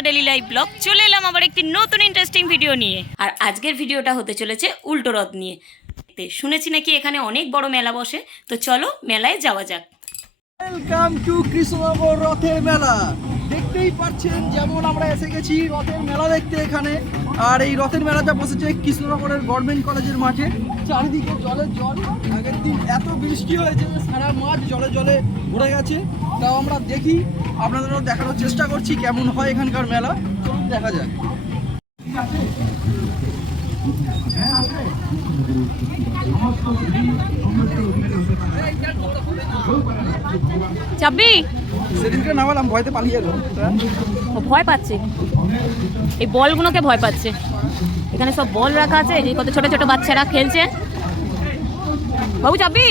পূজা daily live blog চলে এলাম আবার একটি নতুন ইন্টারেস্টিং ভিডিও নিয়ে। আর আজকের ভিডিওটা হতে চলেছে উল্টো রথ নিয়ে। শুনেছি নাকি এখানে অনেক বড় মেলা বসে। তো চলো, মেলায় যাওয়া যাক। ওয়েলকাম টু কৃষ্ণনগর রথের মেলা। দেখতেই পাচ্ছেন যেমন আমরা এসে গেছি রথের মেলা দেখতে এখানে। আর এই রথের মেলাটা বসেছে কৃষ্ণনগরের গভর্নমেন্ট কলেজের মাঠে। চারিদিকে জলের জল। আগের দিন এত বৃষ্টি হয়েছে যে সারা মাঠ জলে জলে ভরে গেছে। তাও আমরা দেখি, আপনাদেরও দেখানোর চেষ্টা করছি কেমন হয় এখানকার মেলা। চলুন দেখা যাক। চাবি সেদিনকে নামালাম ভয়তে পালিয়ে এলো। ভয় পাচ্ছে। এই বলগুলোকে ভয় পাচ্ছে। এখানে সব বল রাখা আছে যে কত ছোট ছোট বাচ্চারা খেলছে। বাবু চাবি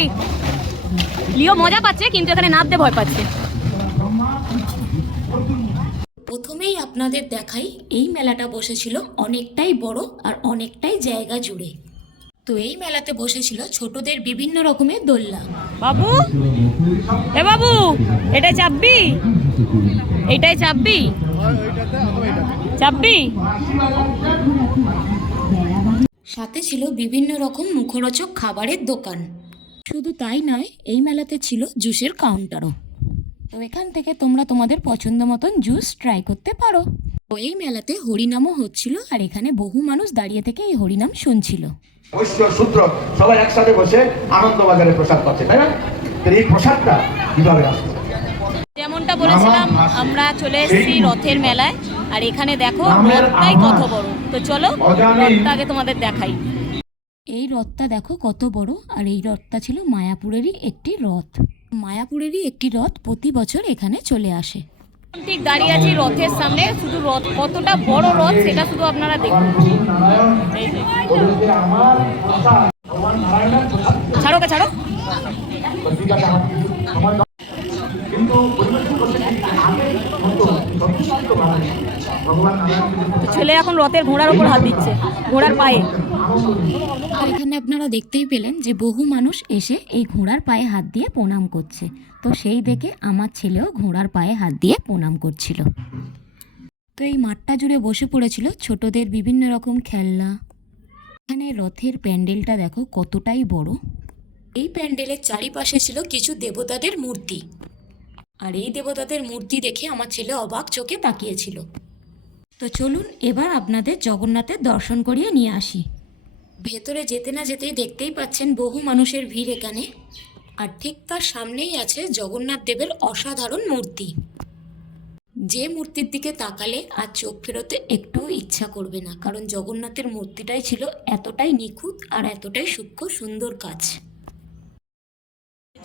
লিও মজা পাচ্ছে কিন্তু এখানে নামতে ভয় পাচ্ছে। প্রথমেই আপনাদের দেখাই এই মেলাটা বসেছিল অনেকটাই বড় আর অনেকটাই জায়গা জুড়ে। তো এই মেলাতে বসেছিল ছোটদের বিভিন্ন রকমের দোলনা। বাবু? এ বাবু এটা চাপবি এটাই চাপবি চাপবি সাথে ছিল বিভিন্ন রকম মুখরোচক খাবারের দোকান। শুধু তাই নয় এই মেলাতে ছিল জুসের কাউন্টারও। তো এখান থেকে তোমরা তোমাদের পছন্দ মতন জুস ট্রাই করতে পারো। তো এই মেলাতে হরিনামও হচ্ছিল আর এখানে বহু মানুষ দাঁড়িয়ে থেকে এই হরিনাম শুনছিল। বৈশ্য শূদ্র সবাই একসাথে বসে আনন্দবাজারে প্রসাদ পাচ্ছে তাই না? এই প্রসাদটা কীভাবে আসছে যেমনটা বলেছিলাম আমরা চলে এসেছি রথের মেলায় আর এখানে দেখো রথটাই কত বড়। তো চলো রথটা আগে তোমাদের দেখাই। এই রথটা দেখো কত বড় আর এই রথটা ছিল মায়াপুরেরই একটি রথ। মায়াপুরেরই একটি রথ প্রতি বছর এখানে চলে আসে। ঠিক দাঁড়িয়ে আছি রথের সামনে, শুধু রথ, কতটা বড় রথ সেটা শুধু আপনারা দেখুন। ছাড়ো কে ছাড়ো। ছেলে এখন রথের ঘোড়ার উপর হাত দিচ্ছে, ঘোড়ার পায়ে। আর এখানে আপনারা দেখতেই পেলেন যে বহু মানুষ এসে এই ঘোড়ার পায়ে হাত দিয়ে প্রণাম করছে। তো সেই দেখে আমার ছেলেও ঘোড়ার পায়ে হাত দিয়ে প্রণাম করছিল। তো এই মাঠটা জুড়ে বসে পড়েছিল ছোটদের বিভিন্ন রকম খেলনা। এখানে রথের প্যান্ডেলটা দেখো কতটাই বড়। এই প্যান্ডেলের চারিপাশে ছিল কিছু দেবতাদের মূর্তি। আর এই দেবতাদের মূর্তি দেখে আমার ছেলে অবাক চোখে তাকিয়েছিল। তো চলুন এবার আপনাদের জগন্নাথের দর্শন করিয়ে নিয়ে আসি। ভেতরে যেতে না যেতেই দেখতেই পাচ্ছেন বহু মানুষের ভিড় এখানে। আর ঠিক তার সামনেই আছে জগন্নাথ দেবের অসাধারণ মূর্তি। যে মূর্তির দিকে তাকালে আর চোখ ফেরোতে একটুও ইচ্ছা করবে না, কারণ জগন্নাথের মূর্তিটাই ছিল এতটাই নিখুঁত আর এতটাই সূক্ষ্ম সুন্দর কাজ।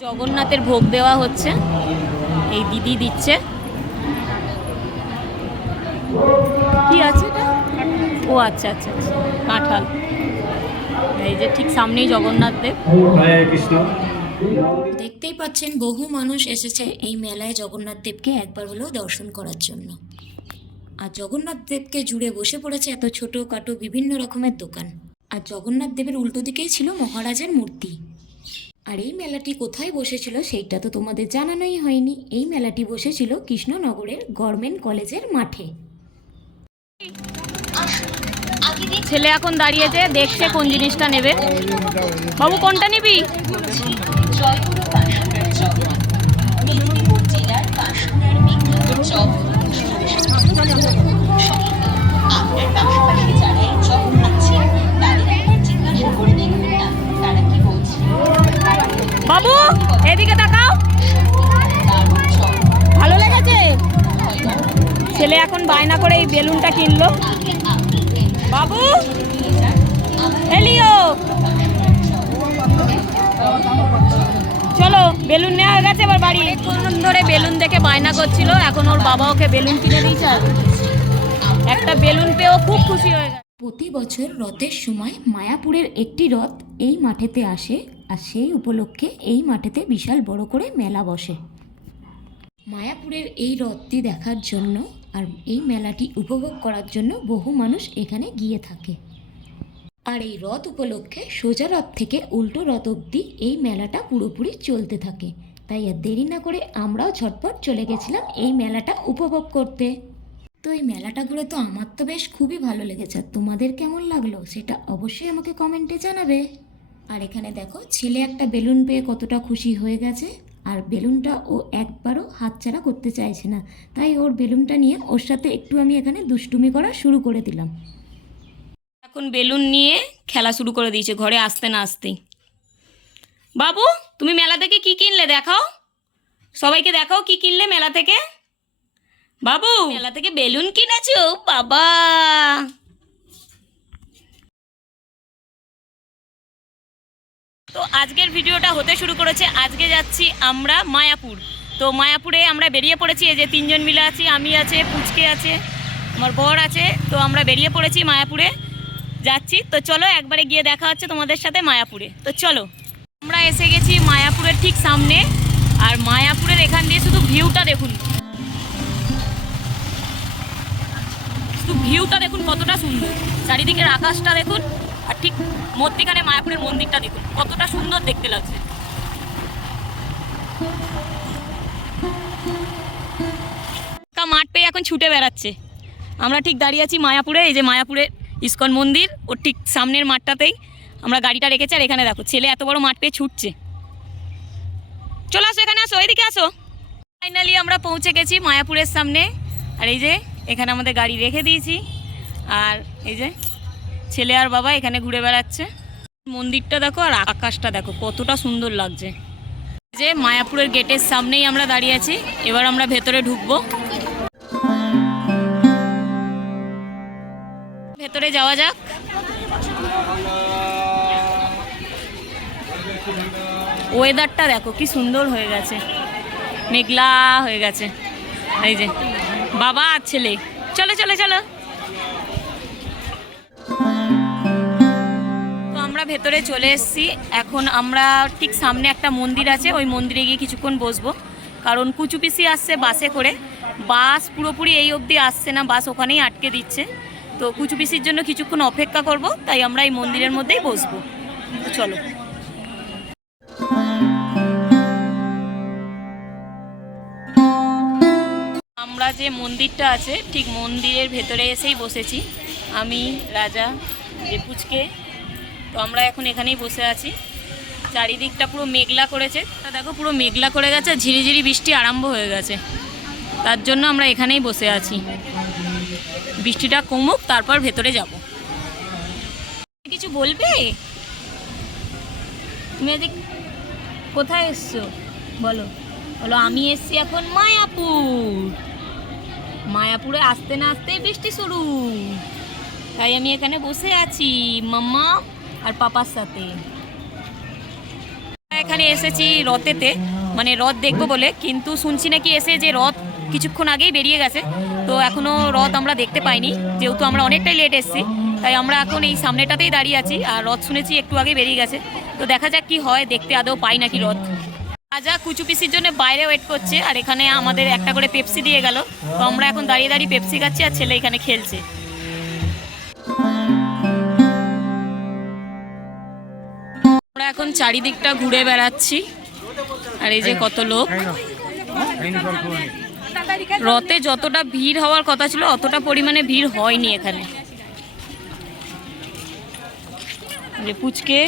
জগন্নাথের ভোগ দেওয়া হচ্ছে, এই দিদি দিচ্ছে। কি আছে ও আচ্ছা আচ্ছা আচ্ছা কাঁঠাল। এই যে ঠিক সামনেই জগন্নাথ দেব। দেখতেই পাচ্ছেন বহু মানুষ এসেছে এই মেলায় জগন্নাথ দেবকে একবার হলেও দর্শন করার জন্য। আর জগন্নাথ দেবকে জুড়ে বসে পড়েছে এত ছোটোখাটো বিভিন্ন রকমের দোকান। আর জগন্নাথ দেবের উল্টো দিকেই ছিল মহারাজের মূর্তি। আর এই মেলাটি কোথায় বসেছিল সেইটা তো তোমাদের জানানোই হয়নি। এই মেলাটি বসেছিল কৃষ্ণনগরের গভর্নমেন্ট কলেজের মাঠে। ছেলে এখন দাঁড়িয়েছে, দেখছে কোন জিনিসটা নেবে। বাবু, কোনটা নিবি? বাবু, এদিকে তাকাও। ভালো লেগেছে? ছেলে এখন বায়না করে এই বেলুনটা কিনলো। বাবু? এলিও চলো বেলুন নেওয়া হয়ে গেছে এবার বাড়ি। অনেকক্ষণ ধরে বেলুন দেখে বায়না করছিল এখন ওর বাবা ওকে বেলুন কিনে দিয়েছে একটা বেলুন পেয়েও খুব খুশি হয়ে গেছে। প্রতি বছর রথের সময় মায়াপুরের একটি রথ এই মাঠেতে আসে আর সেই উপলক্ষে এই মাঠেতে বিশাল বড় করে মেলা বসে। মায়াপুরের এই রথটি দেখার জন্য আর এই মেলাটি উপভোগ করার জন্য বহু মানুষ এখানে গিয়ে থাকে। আর এই রথ উপলক্ষে সোজা রথ থেকে উল্টো রথ অবধি এই মেলাটা পুরোপুরি চলতে থাকে। তাই আর দেরি না করে আমরাও ঝটপট চলে গেছিলাম এই মেলাটা উপভোগ করতে। তো এই মেলাটা ঘুরে তো আমার তো বেশ খুবই ভালো লেগেছে। তোমাদের কেমন লাগল সেটা অবশ্যই আমাকে কমেন্টে জানাবে। আর এখানে দেখো ছেলে একটা বেলুন পেয়ে কতটা খুশি হয়ে গেছে। আর বেলুনটা ও একবারও হাতছাড়া করতে চাইছে না। তাই ওর বেলুনটা নিয়ে ওর সাথে একটু আমি এখানে দুষ্টুমি করা শুরু করে দিলাম। এখন বেলুন নিয়ে খেলা শুরু করে দিয়েছে ঘরে আসতে না আসতেই। বাবু তুমি মেলা থেকে কি কিনলে দেখাও? সবাইকে দেখাও কি কিনলে মেলা থেকে। বাবু মেলা থেকে বেলুন কিনেছো? বাবা! তো আজকের ভিডিওটা হতে শুরু করেছে, আজকে যাচ্ছি আমরা মায়াপুর। তো মায়াপুরে আমরা বেরিয়ে পড়েছি, এই যে তিনজন মিলে আছি, আমি আছে, পুচকে আছে, আমার বর আছে, তো আমরা বেরিয়ে পড়েছি মায়াপুরে। যাচ্ছি, তো চলো একবারে গিয়ে দেখা হচ্ছে তোমাদের সাথে মায়াপুরে। তো চলো। আমরা এসে গেছি মায়াপুরের ঠিক সামনে, আর মায়াপুরের এখান দিয়ে শুধু ভিউটা দেখুন। শুধু ভিউটা দেখুন কতটা সুন্দর। চারিদিকের আকাশটা দেখুন। আর ঠিক মধ্যিখানে মায়াপুরের মন্দিরটা দেখুন, কতটা সুন্দর দেখতে লাগছে। মাঠ পেয়ে এখন ছুটে বেড়াচ্ছে। আমরা ঠিক দাঁড়িয়ে আছি মায়াপুরে, এই যে মায়াপুরের ইস্কন মন্দির, ওর ঠিক সামনের মাঠটাতেই আমরা গাড়িটা রেখেছি, আর এখানে দেখো, ছেলে এত বড় মাঠ পেয়ে ছুটছে। চলে আসো, এখানে আসো এদিকে আসো। ফাইনালি আমরা পৌঁছে গেছি মায়াপুরের সামনে, আর এই যে এখানে আমাদের গাড়ি রেখে দিয়েছি, আর এই যে ছেলে আর বাবা এখানে ঘুরে বেড়াচ্ছে। মন্দিরটা দেখো আর আকাশটা দেখো, কতটা সুন্দর লাগছে। যে মায়াপুরের গেটের সামনেই আমরা দাঁড়িয়ে আছি, এবার আমরা ভেতরে ঢুকবো। ভেতরে যাওয়া যাক। ওয়েদারটা দেখো কি সুন্দর হয়ে গেছে। মেঘলা হয়ে গেছে। এই যে, বাবা আর ছেলে। চলো চলো চলো। ভেতরে চলে এসেছি। এখন আমরা ঠিক সামনে একটা মন্দির আছে, ওই মন্দিরে গিয়ে কিছুক্ষণ বসবো। কারণ কুচুপিসি আসছে বাসে করে। বাস পুরোপুরি এই অবধি আসছে না, বাস ওখানেই আটকে দিচ্ছে। তো কুচুপিসির জন্য কিছুক্ষণ অপেক্ষা করব, তাই আমরা এই মন্দিরের মধ্যেই বসবো। চলো। আমরা যে মন্দিরটা আছে, ঠিক মন্দিরের ভেতরে এসেই বসেছি। আমি, রাজা, যে পুচকে তো আমরা এখন এখানেই বসে আছি। চারিদিকটা পুরো মেঘলা করেছে। তা দেখো, পুরো মেঘলা করে গেছে ঝিরিঝিরি বৃষ্টি আরম্ভ হয়ে গেছে। তার জন্য আমরা এখানেই বসে আছি। বৃষ্টিটা কমুক, তারপর ভেতরে যাব। কিছু বলবে? তুমি আজ কোথায় এসছো? বলো। বলো, আমি এসছি এখন মায়াপুর। মায়াপুরে আসতে না আসতেই বৃষ্টি শুরু। তাই আমি এখানে বসে আছি। মাম্মা আর পাপার সাথে। এখানে এসেছি রথেতে মানে রথ দেখব বলে, কিন্তু শুনছি নাকি এসে যে রথ কিছুক্ষণ আগেই বেরিয়ে গেছে, তো এখনও রথ আমরা দেখতে পাইনি, যেহেতু আমরা অনেকটাই লেট এসেছি, তাই আমরা এখন এই সামনেটাতেই দাঁড়িয়ে আছি, আর রথ শুনেছি একটু আগে বেরিয়ে গেছে, তো দেখা যাক কি হয়, দেখতে আদৌ পাই নাকি রথ। রাজা কুচুপিসির জন্য বাইরে ওয়েট করছে, আর এখানে আমাদের একটা করে পেপসি দিয়ে গেল, তো আমরা এখন দাঁড়িয়ে দাঁড়িয়ে পেপসি খাচ্ছি, আর ছেলে এখানে খেলছে। আমরা এখন চারিদিকটা ঘুরে বেড়াচ্ছি। আর এই যে কত লোক। রথে যতটা ভিড় হওয়ার কথা ছিল অতটা পরিমাণে ভিড় হয়নি এখানে। পুচকে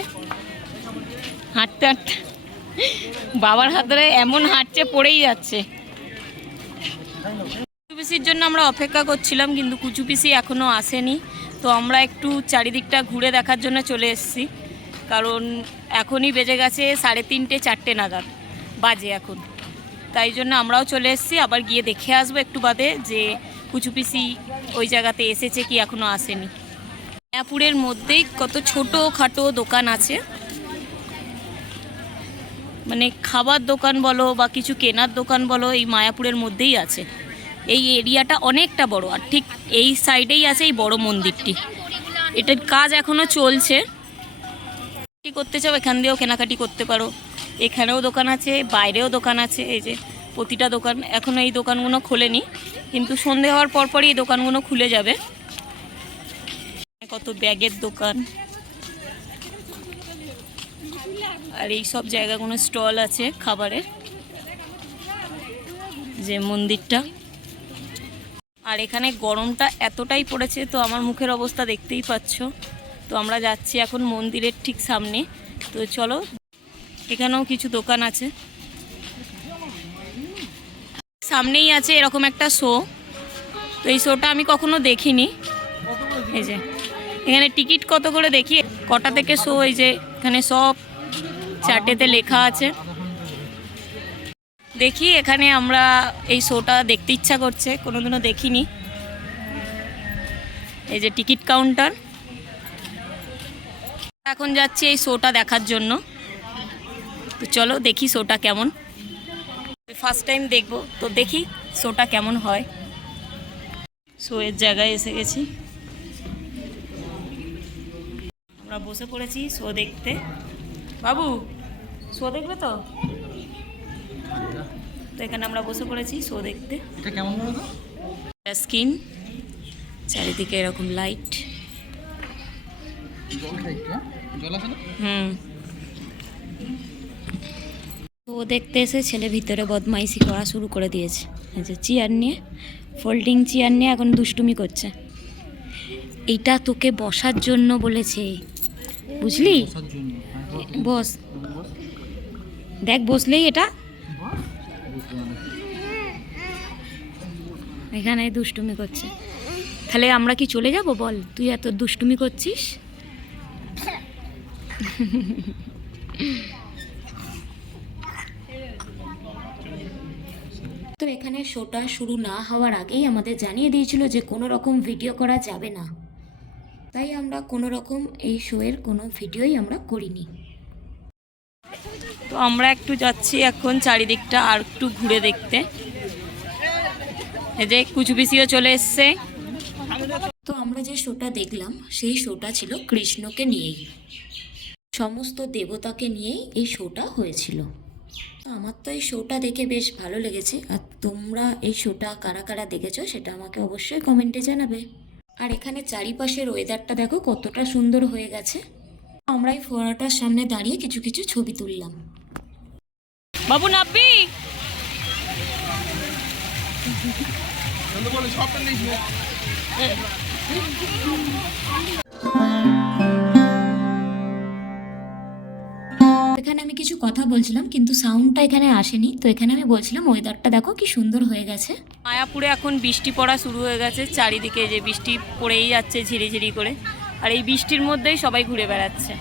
হাঁটতে হাঁটতে বাবার হাত ধরে এমন হাঁটছে পড়েই যাচ্ছে। কুচুপিসির জন্য আমরা অপেক্ষা করছিলাম কিন্তু কুচুপিসি এখনও আসেনি। তো আমরা একটু চারিদিকটা ঘুরে দেখার জন্য চলে এসেছি। কারণ এখনই বেজে গেছে সাড়ে তিনটে, চারটে নাগাদ, বাজে এখন। তাই জন্য আমরাও চলে এসেছি, আবার গিয়ে দেখে আসব একটু বাদে যে কুচুপিসি ওই জায়গাতে এসেছে কি এখনও আসেনি। মায়াপুরের মধ্যেই কত ছোটো খাটো দোকান আছে। মানে খাবার দোকান বলো বা কিছু কেনার দোকান বলো এই মায়াপুরের মধ্যেই আছে। এই এরিয়াটা অনেকটা বড়, আর ঠিক এই সাইডেই আছে এই বড় মন্দিরটি। এটার কাজ এখনও চলছে। কি করতে চাও? এখান দিয়েও কেনাকাটি করতে পারো। এখানেও দোকান আছে, বাইরেও দোকান আছে, এই যে প্রতিটা দোকান। এখনও এই দোকানগুলো খোলেনি, কিন্তু সন্ধে হওয়ার পরপরই এই দোকানগুলো খুলে যাবে। কত ব্যাগের দোকান। আর এই সব জায়গাগুলো স্টল আছে খাবারের। যে মন্দিরটা। আর এখানে গরমটা এতটাই পড়েছে, তো আমার মুখের অবস্থা দেখতেই পাচ্ছ। তো আমরা যাচ্ছি এখন মন্দিরের ঠিক সামনে। তো চলো, এখানেও কিছু দোকান আছে। সামনেই আছে এরকম একটা শো। তো এই শোটা আমি কখনো দেখিনি। এই যে, এখানে টিকিট কত করে দেখি? কটা থেকে শো? এই যে, এখানে সব চার্টেতে লেখা আছে। দেখি, এখানে আমরা এই শোটা দেখতে ইচ্ছা করছে। কোনোদিনও দেখিনি। এই যে টিকিট কাউন্টার। এখন যাচ্ছি এই শোটা দেখার জন্য। তো চলো দেখি শোটা কেমন। ফার্স্ট টাইম দেখব তো দেখি শোটা কেমন হয়। শোয়ের জায়গায় এসে গেছি। আমরা বসে পড়েছি শো দেখতে। বাবু শো দেখবে তো? তো এখানে আমরা বসে পড়েছি শো দেখতে। এটা কেমন স্কিন চারিদিকে এরকম লাইট হ্যাঁ হুম। তো ও দেখতে এসে ছেলে ভিতরে বদমাইশি করা শুরু করে দিয়েছে। যে চেয়ার নিয়ে ফোল্ডিং চেয়ার নিয়ে এখন দুষ্টুমি করছে। এইটা তোকে বসার জন্য বলেছে। বুঝলি? বস। দেখ বসলেই এটা। এখানে দুষ্টুমি করছে। তাহলে আমরা কি চলে যাব বল? তুই এত দুষ্টুমি করছিস? তো এখানে শোটা শুরু না হওয়ার আগেই আমাদের জানিয়ে দিয়েছিল যে কোনো রকম ভিডিও করা যাবে না। তাই আমরা কোনো রকম এই শোয়ের কোনো ভিডিওই আমরা করিনি। তো আমরা একটু যাচ্ছি এখন চারিদিকটা আর একটু ঘুরে দেখতে। এই যে কুচবিসিও চলে এসছে। তো আমরা যে শোটা দেখলাম সেই শোটা ছিল কৃষ্ণকে নিয়েই। সমস্ত দেবতাকে নিয়েই এই শোটা হয়েছিল। তো আমার তো এই শোটা দেখে বেশ ভালো লেগেছে। আর তোমরা এই শোটা কারা কারা দেখেছ সেটা আমাকে অবশ্যই কমেন্টে জানাবে। আর এখানে চারিপাশের ওয়েদারটা দেখো কতটা সুন্দর হয়ে গেছে। আমরা এই ফোয়ারাটার সামনে দাঁড়িয়ে কিছু কিছু ছবি তুললাম। বাবু নাববি এখানে আমি কিছু কথা বলছিলাম, কিন্তু সাউন্ডটা এখানে আসেনি। তো এখানে আমি বলছিলাম ওয়েদারটা দেখো কি সুন্দর হয়ে গেছে। মায়াপুরে এখন বৃষ্টি পড়া শুরু হয়ে গেছে, চারিদিকে যে বৃষ্টি পড়েই যাচ্ছে ঝিরিঝিরি করে। আর এই বৃষ্টির মধ্যেই সবাই ঘুরে বেড়াচ্ছে।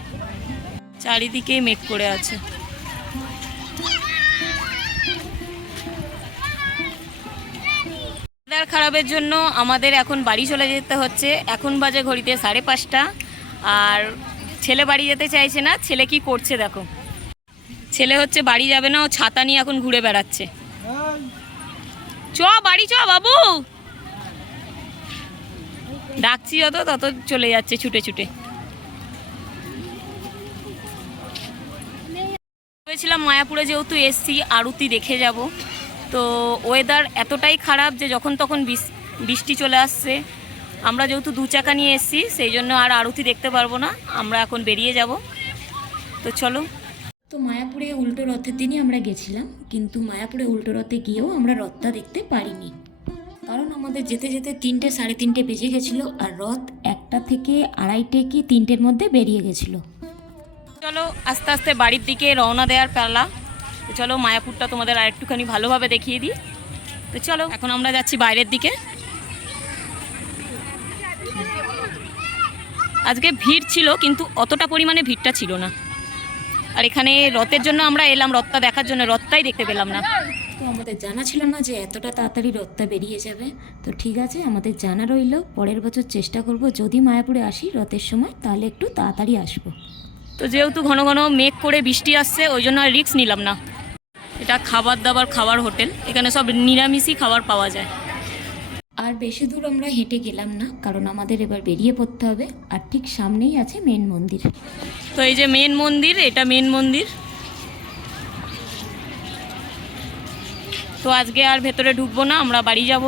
চারিদিকে মেঘ করে আছে। ওয়েদার খারাপের জন্য আমাদের এখন বাড়ি চলে যেতে হচ্ছে। এখন বাজে ঘড়িতে সাড়ে পাঁচটা। আর ছেলে বাড়ি যেতে চাইছে না, ছেলে কি করছে দেখো। ছেলে হচ্ছে, বাড়ি যাবে না, ও ছাতা নিয়ে এখন ঘুরে বেড়াচ্ছে। চ, বাড়ি চ, বাবু। ডাকছি যত, তত চলে যাচ্ছে, ছুটে ছুটে। ভেবেছিলাম মায়াপুরে যেহেতু এসছি, আরতি দেখে যাব। তো ওয়েদার এতটাই খারাপ যে যখন তখন বৃষ- বৃষ্টি চলে আসছে। আমরা যেহেতু দু চাকা নিয়ে এসছি, সেই জন্য আর আরতি দেখতে পারব না। আমরা এখন বেরিয়ে যাব। তো চলো। তো মায়াপুরে উল্টো রথের দিনই আমরা গেছিলাম, কিন্তু মায়াপুরে উল্টো রথে গিয়েও আমরা রথটা দেখতে পারিনি। কারণ আমাদের যেতে যেতে তিনটে সাড়ে তিনটে বেজে গেছিল আর রথ একটা থেকে আড়াইটে কি তিনটের মধ্যে বেরিয়ে গেছিল। চলো আস্তে আস্তে বাড়ির দিকে রওনা দেওয়ার পালা। তো চলো মায়াপুরটা তোমাদের আর একটুখানি ভালোভাবে দেখিয়ে দিই। তো চলো, এখন আমরা যাচ্ছি বাইরের দিকে। আজকে ভিড় ছিল, কিন্তু অতটা পরিমাণে ভিড়টা ছিল না। আর এখানে রথের জন্য আমরা এলাম রথটা দেখার জন্য রথটাই দেখতে পেলাম না। তো আমাদের জানা ছিল না যে এতটা তাড়াতাড়ি রথটা বেরিয়ে যাবে। তো ঠিক আছে আমাদের জানা রইল। পরের বছর চেষ্টা করব যদি মায়াপুরে আসি রথের সময় তাহলে একটু তাড়াতাড়ি আসব। তো যেহেতু ঘন ঘন মেঘ করে বৃষ্টি আসছে ওই জন্য আর রিস্ক নিলাম না। এটা খাবার দাবার খাবার হোটেল। এখানে সব নিরামিষই খাবার পাওয়া যায়। আর বেশি দূর আমরা হেঁটে গেলাম না, কারণ আমাদের এবার বেরিয়ে পড়তে হবে, আর ঠিক সামনেই আছে মেন মন্দির। তো এই যে মেন মন্দির, এটা মেন মন্দির। তো আজকে আর ভেতরে ঢুকবো না, আমরা বাড়ি যাব।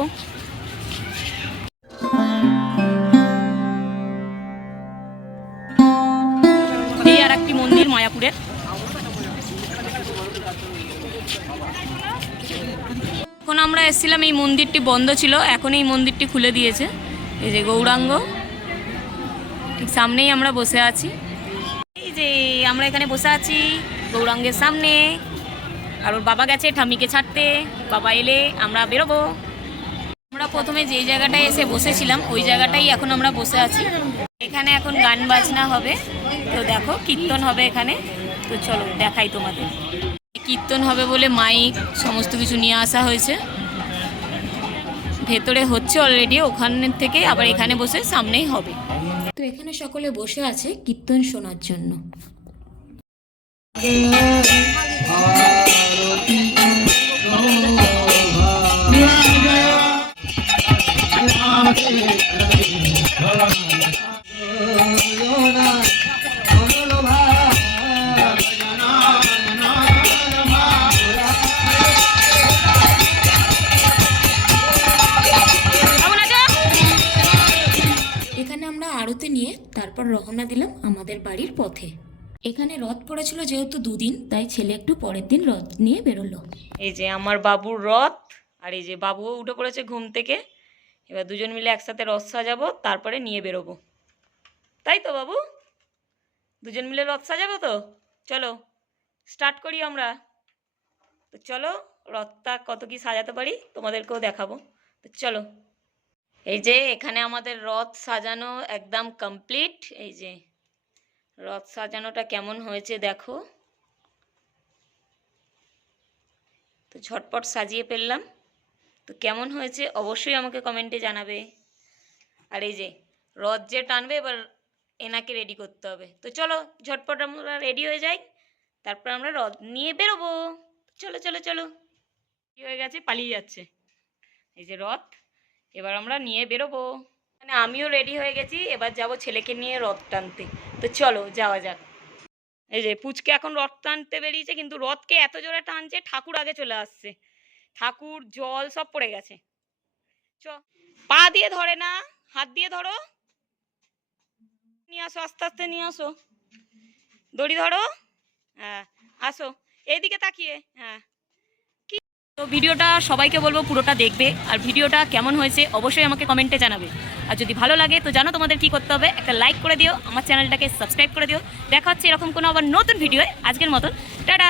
এই আর একটি মন্দির মায়াপুরের। এখন আমরা এসেছিলাম, এই মন্দিরটি বন্ধ ছিল, এখন এই মন্দিরটি খুলে দিয়েছে। এই যে গৌরাঙ্গ, ঠিক সামনেই আমরা বসে আছি। এই যে আমরা এখানে বসে আছি, গৌরাঙ্গের সামনে, আর ওর বাবা গেছে ঠাম্মিকে ছাড়তে, বাবা এলে আমরা বেরোবো। আমরা প্রথমে যে জায়গাটায় এসে বসেছিলাম, ওই জায়গাটাই এখন আমরা বসে আছি। এখানে এখন গান বাজনা হবে, তো দেখো কীর্তন হবে এখানে, তো চলো দেখাই তোমাদের। কীর্তন হবে বলে মাইক সমস্ত কিছু নিয়ে আসা হয়েছে। ভেতরে হচ্ছে অলরেডি ওখানের থেকে আবার এখানে বসে সামনেই হবে। তো এখানে সকলে বসে আছে কীর্তন শোনার জন্য। তারপর রওনা দিলাম আমাদের বাড়ির পথে। এখানে রথ পড়েছিল যেহেতু দুদিন, তাই ছেলে একটু পরের দিন রথ নিয়ে বেরোলো। এই যে আমার বাবুর রথ, আর এই যে বাবুও উঠে পড়েছে ঘুম থেকে। এবার দুজন মিলে একসাথে রথ সাজাবো, তারপরে নিয়ে বেরোবো। তাই তো বাবু? দুজন মিলে রথ সাজাবো তো? চলো স্টার্ট করি আমরা। তো চলো, রথটা কত কি সাজাতে পারি তোমাদেরকেও দেখাবো। তো চলো। এই যে এখানে আমাদের রথ সাজানো একদম কমপ্লিট এই যে রথ সাজানোটা কেমন হয়েছে দেখো। তো ঝটপট সাজিয়ে ফেললাম। তো কেমন হয়েছে অবশ্যই আমাকে কমেন্টে জানাবে। আর এই যে রথ যে টানবে এবার এনাকে রেডি করতে হবে। তো চলো ঝটপট আমরা রেডি হয়ে যাই। তারপর আমরা রথ নিয়ে বেরোবো। চলো চলো চলো। কি হয়ে গেছে, পালিয়ে যাচ্ছে। এই যে রথ। এবার আমরা নিয়ে বেরোবো। মানে আমিও রেডি হয়ে গেছি, এবার যাব ছেলেকে নিয়ে রথ টানতে। তো চলো, যাওয়া যাক। এই যে, পুচকে এখন রথ টানতে বেরিয়েছে, কিন্তু রথকে এত জোরে টানছে, ঠাকুর আগে চলে আসছে। ঠাকুর, জল সব পড়ে গেছে। চ, পা দিয়ে ধরে না, হাত দিয়ে ধরো। নিয়ে আসো, আস্তে আস্তে নিয়ে আসো। দড়ি ধরো। হ্যাঁ আসো। এইদিকে তাকিয়ে হ্যাঁ। তো ভিডিওটা সবাইকে বলব পুরোটা দেখবে, আর ভিডিওটা কেমন হয়েছে অবশ্যই আমাকে কমেন্টে জানাবে। আর যদি ভালো লাগে, তো জানো তোমাদের কি করতে হবে? একটা লাইক করে দিও, আমার চ্যানেলটাকে সাবস্ক্রাইব করে দিও। দেখা হচ্ছে এরকম কোনো আবার নতুন ভিডিও আজকের মতন, টাটা!